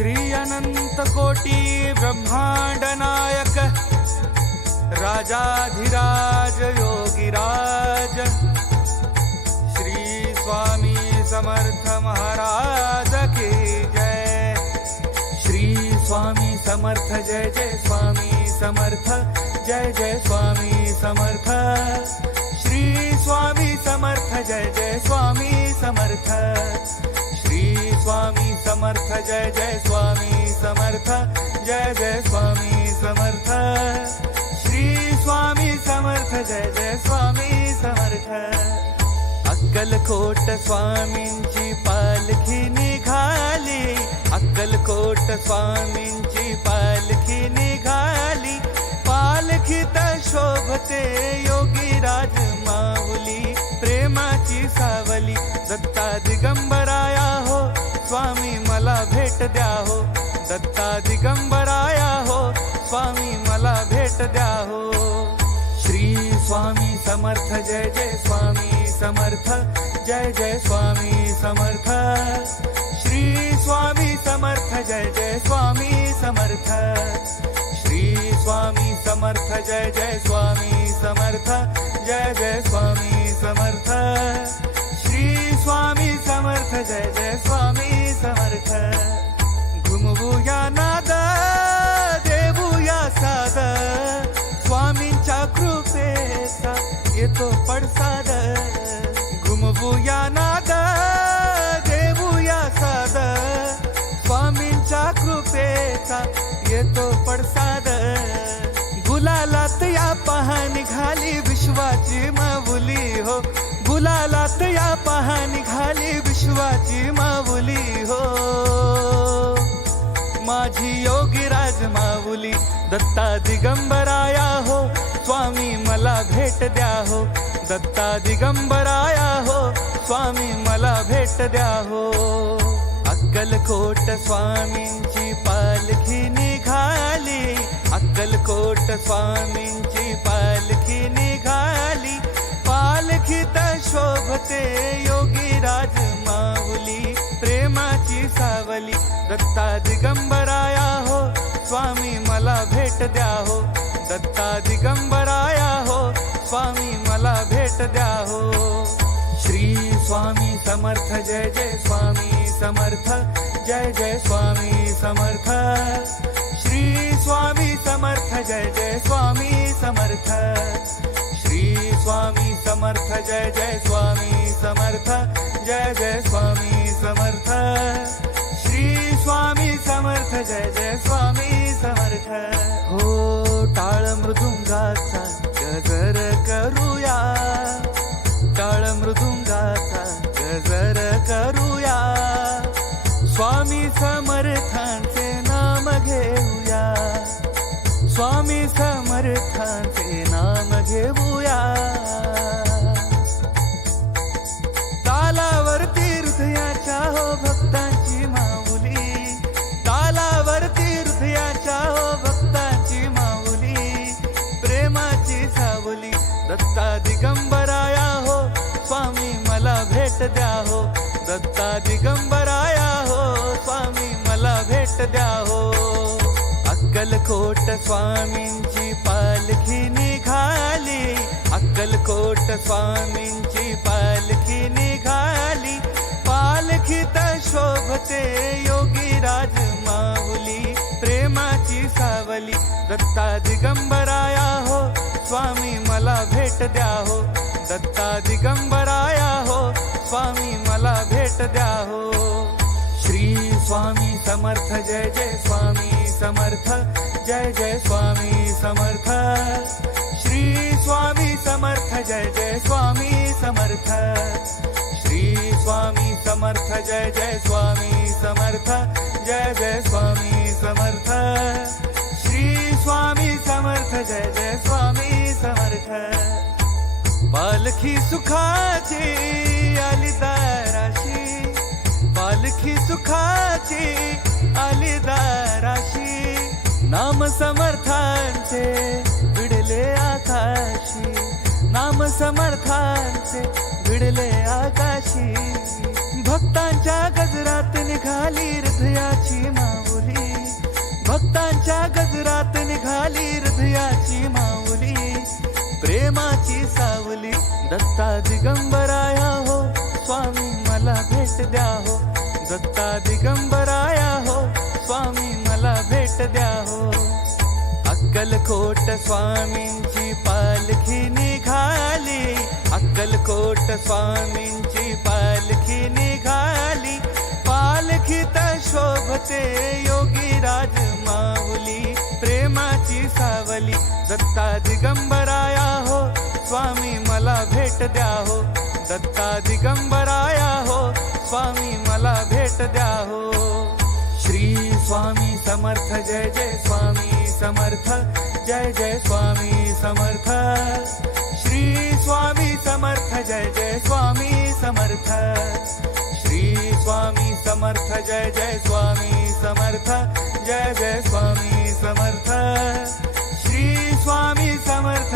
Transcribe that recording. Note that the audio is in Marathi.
श्री अनंत कोटी ब्रह्मांड नायक राजाधिराज योगीराज श्री स्वामी समर्थ महाराज की जय। श्री स्वामी समर्थ जय जय स्वामी समर्थ जय जय स्वामी समर्थ। श्री स्वामी समर्थ जय जय स्वामी समर्थ। श्री स्वामी समर्थ जय जय स्वामी समर्थ जय जय स्वामी समर्थ। श्री स्वामी समर्थ जय जय स्वामी समर्थ। अक्कलकोट स्वामींची पालखी निघाली, अक्कलकोट स्वामींची पालखी निघाली। पालखीत शोभते योगीराज माऊली, प्रेमाची सावली दत्ता दिगंबराया हो, स्वामी मला भेट द्या हो। दत्ता दिगंबराया हो, स्वामी मला भेट द्या हो। श्री स्वामी समर्थ जय जय स्वामी समर्थ जय जय स्वामी समर्थ। श्री स्वामी समर्थ जय जय स्वामी समर्थ। श्री स्वामी समर्थ जय जय स्वामी समर्थ जय जय स्वामी समर्थ। श्री स्वामी समर्थ जय जय स्वामी समर्थ। घुमवूया नाद देवूया साद, स्वामींच्या कृपेचा येतो पडसाद। घुमवूया नाद देवूया साद, स्वामींच्या कृपेचा येतो पडसाद। गुलालात या पहा निघाली विश्वाची माऊली हो, गुलालात या पहा निघाली विश्वाची माऊली हो। माझी योगीराज माऊली दत्ता दिगंबराया हो, स्वामी मला भेट द्या हो। दत्ता दिगंबराया हो, स्वामी मला भेट द्या हो। अक्कलकोट स्वामींची पालखी निघाली, अक्कलकोट स्वामींची पालखी निघाली। पालखीत शोभते योगीराज माऊली, प्रेमाची सावली दत्ता दिगंबराया हो, स्वामी मला भेट द्या हो। दत्ता दिगंबराया हो, स्वामी मला भेट द्या हो। श्री स्वामी समर्थ जय जय स्वामी समर्थ जय जय स्वामी समर्थ। श्री स्वामी समर्थ जय जय स्वामी समर्थ। श्री स्वामी समर्थ जय जय स्वामी समर्थ जय जय स्वामी समर्थ। श्री स्वामी समर्थ जय जय स्वामी समर्थ। हो टाळ मृदुंगाचा गजर करूया, टाळ मृदुंगाचा गजर करूया। स्वामी समर्थांचे नाम घेऊया, स्वामी समर्थांचे नाम घेऊया। तालावरती हृदयाच्या हो भक्तांची माऊली, तालावरती हृदयाच्या हो भक्तांची माऊली, प्रेमाची सावली दत्ता दिगंबराया हो, स्वामी मला भेट द्या हो। दत्ता दिगंबराया हो, स्वामी मला भेट द्या हो। अक्कलकोट स्वामींची पालखी निघाली, अक्कलकोट स्वामींची पालखी निघाली। पालखीत शोभते योगीराज माऊली, प्रेमाची सावली दत्ता दिगंबराया हो, स्वामी मला भेट द्या हो। दत्ता दिगंबराया हो, स्वामी मला भेट द्या हो। श्री स्वामी समर्थ जय जय स्वामी समर्थ जय जय स्वामी समर्थ। श्री स्वामी समर्थ जय जय स्वामी समर्थ। श्री स्वामी समर्थ जय जय स्वामी समर्थ जय जय स्वामी समर्थ। श्री स्वामी समर्थ जय जय स्वामी समर्थ। पालखी सुखाची आली दाराशी, पालखी सुखाची आली दाराशी। नाम समर्थांचे भिडले आकाशी, नाम समर्थांचे भिडले आकाशी। भक्तांच्या गजरात निघाली हृदयाची माऊली, दिगंबराया हो स्वामी मला भेट द्या हो. अक्कलकोट स्वामींची पालखी निघाली, अक्कलकोट स्वामींची पालखी निघाली. पालखीत शोभते योगीराज माऊली, प्रेमाची सावली दत्ता दिगंबराया हो स्वामी मला भेट द्या हो. दत्ता दिगंबराया हो स्वामी मला भेट द्या हो. श्री स्वामी समर्थ जय जय स्वामी समर्थ, जय जय स्वामी समर्थ. श्री स्वामी समर्थ जय जय स्वामी समर्थ. श्री स्वामी समर्थ जय जय स्वामी समर्थ, जय जय स्वामी समर्थ. श्री स्वामी समर्थ